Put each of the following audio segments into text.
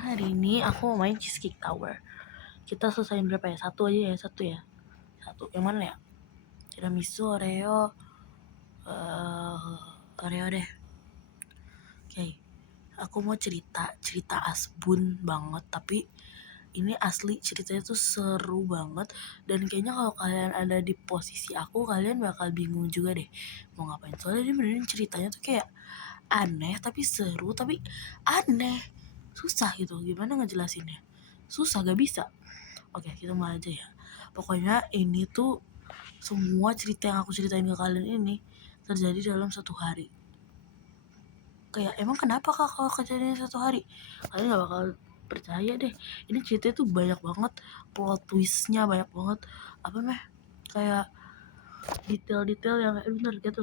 hari ini aku mau main Cheesecake Tower. Kita selesain berapa ya? Satu aja ya, satu ya. Satu. Yang mana ya? Tiramisu, Oreo deh. Oke. Aku mau cerita asbun banget, tapi ini asli ceritanya tuh seru banget, dan kayaknya kalau kalian ada di posisi aku, kalian bakal bingung juga deh mau ngapain. Soalnya ini beneran ceritanya tuh kayak aneh tapi seru, tapi aneh. Susah gitu, gimana ngejelasinnya? Susah, gak bisa. Oke, kita mulai aja ya. Pokoknya ini tuh semua cerita yang aku ceritain ke kalian ini terjadi dalam satu hari. Kayak emang kenapa kak kalau kejadian satu hari? Kalian gak bakal percaya deh. Ini ceritanya tuh banyak banget plot twistnya, banyak banget apa meh kayak detail-detail yang bener gitu.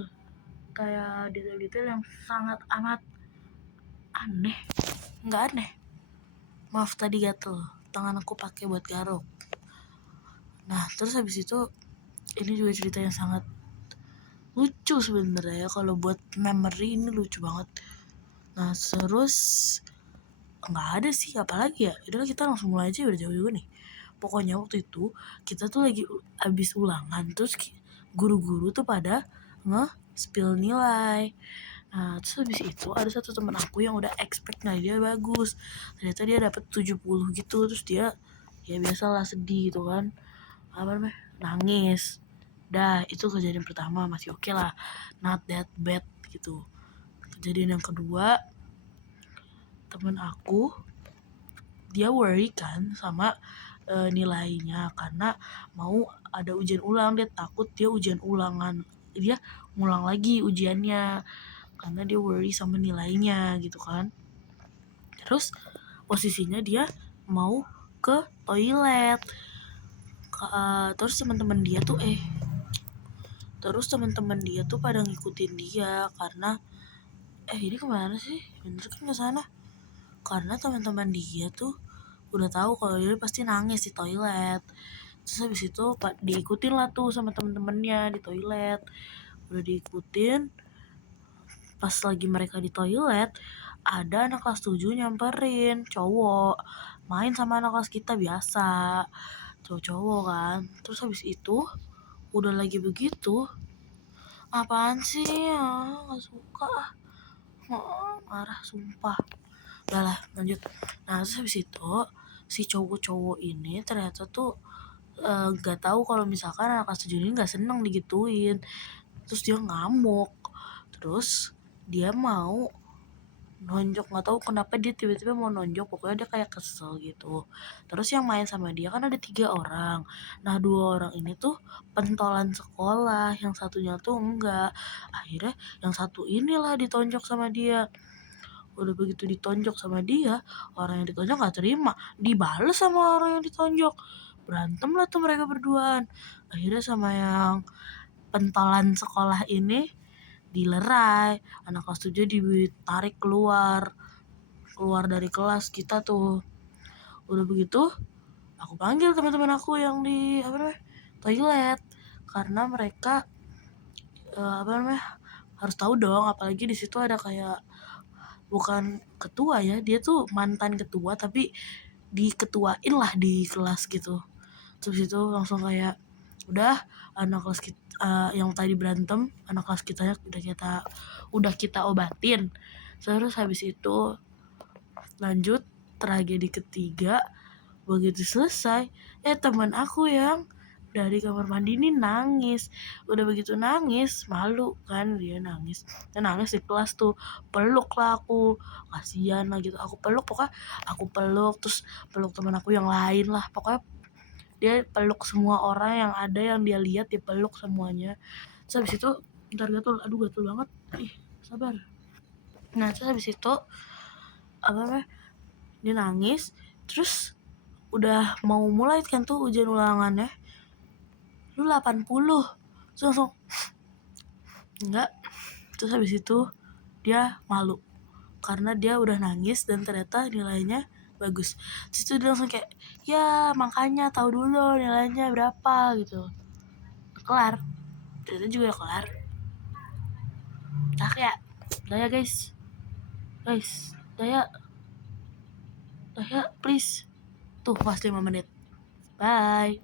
Kayak detail-detail yang sangat amat aneh. Nggak aneh. Maaf tadi gatel. Tangan aku pakai buat garuk. Nah, terus habis itu ini juga cerita yang sangat lucu sebenarnya ya. Kalau buat memory ini lucu banget. Nah, terus nggak ada sih apalagi ya. Udah kita langsung mulai aja, udah jauh-jauh nih. Pokoknya waktu itu kita tuh lagi abis ulangan, terus guru-guru tuh pada nge-spill nilai. Nah, terus habis itu ada satu temen aku yang udah expect nilai dia bagus. Ternyata dia dapet 70 gitu. Terus dia ya biasalah sedih gitu kan. Apa namanya? Nangis. Dah, itu kejadian pertama masih oke lah. Not that bad gitu. Kejadian yang kedua, temen aku dia worry kan sama nilainya karena mau ada ujian ulang. Dia takut dia ujian ulangan, dia ngulang lagi ujiannya karena dia worry sama nilainya gitu kan. Terus posisinya dia mau ke toilet. Terus teman-teman dia tuh pada ngikutin dia karena ini kemana sih? Bener kan ke sana? Karena teman-teman dia tuh udah tahu kalau dia pasti nangis di toilet. Terus habis itu diikutin lah tuh sama temen-temennya di toilet. Udah diikutin, pas lagi mereka di toilet, ada anak kelas 7 nyamperin cowok, main sama anak kelas kita biasa, cowok-cowok kan. Terus habis itu udah lagi begitu, apaan sih ya, gak suka, marah sumpah. Udah lah, lanjut. Nah, terus habis itu si cowok-cowok ini ternyata tuh gak tahu kalau misalkan anak kelas 7 ini gak seneng digituin. Terus dia ngamuk. Terus dia mau nonjok, gak tahu kenapa dia tiba-tiba mau nonjok. Pokoknya dia kayak kesel gitu. Terus yang main sama dia kan ada 3 orang. Nah, 2 orang ini tuh pentolan sekolah, yang satunya tuh enggak. Akhirnya yang satu inilah ditonjok sama dia. Udah begitu ditonjok sama dia, orang yang ditonjok gak terima, dibales sama orang yang ditonjok. Berantem lah tuh mereka berduaan. Akhirnya sama yang pentolan sekolah ini dilerai. Anak kelas 7 ditarik keluar dari kelas kita tuh. Udah begitu aku panggil teman-teman aku yang di toilet, karena mereka harus tahu dong, apalagi di situ ada kayak bukan ketua ya, dia tuh mantan ketua tapi diketuain lah di kelas gitu. Terus itu langsung kayak udah, anak kelas kita yang tadi berantem, anak kelas kita udah kita obatin. Terus habis itu lanjut tragedi ketiga. Begitu selesai, teman aku yang dari kamar mandi ini nangis. Udah begitu nangis, malu kan dia nangis. Dia nangis di kelas tuh. Peluk lah aku, kasihan lah gitu. Aku peluk, terus peluk teman aku yang lain lah. Pokoknya dia peluk semua orang yang ada, yang dia lihat dia peluk semuanya. Terus habis itu gatul banget. Sabar. Nah, terus habis itu dia nangis. Terus udah mau mulai kan tuh ujian ulangannya, lu 80. Terus langsung enggak. Terus habis itu dia malu karena dia udah nangis dan ternyata nilainya bagus. Terus itu dia langsung kayak, ya makanya tahu dulu nilainya berapa gitu. Kelar, ternyata juga kelar. Udah ya guys, udah ya Udah ya please. Tuh pas 5 menit. Bye.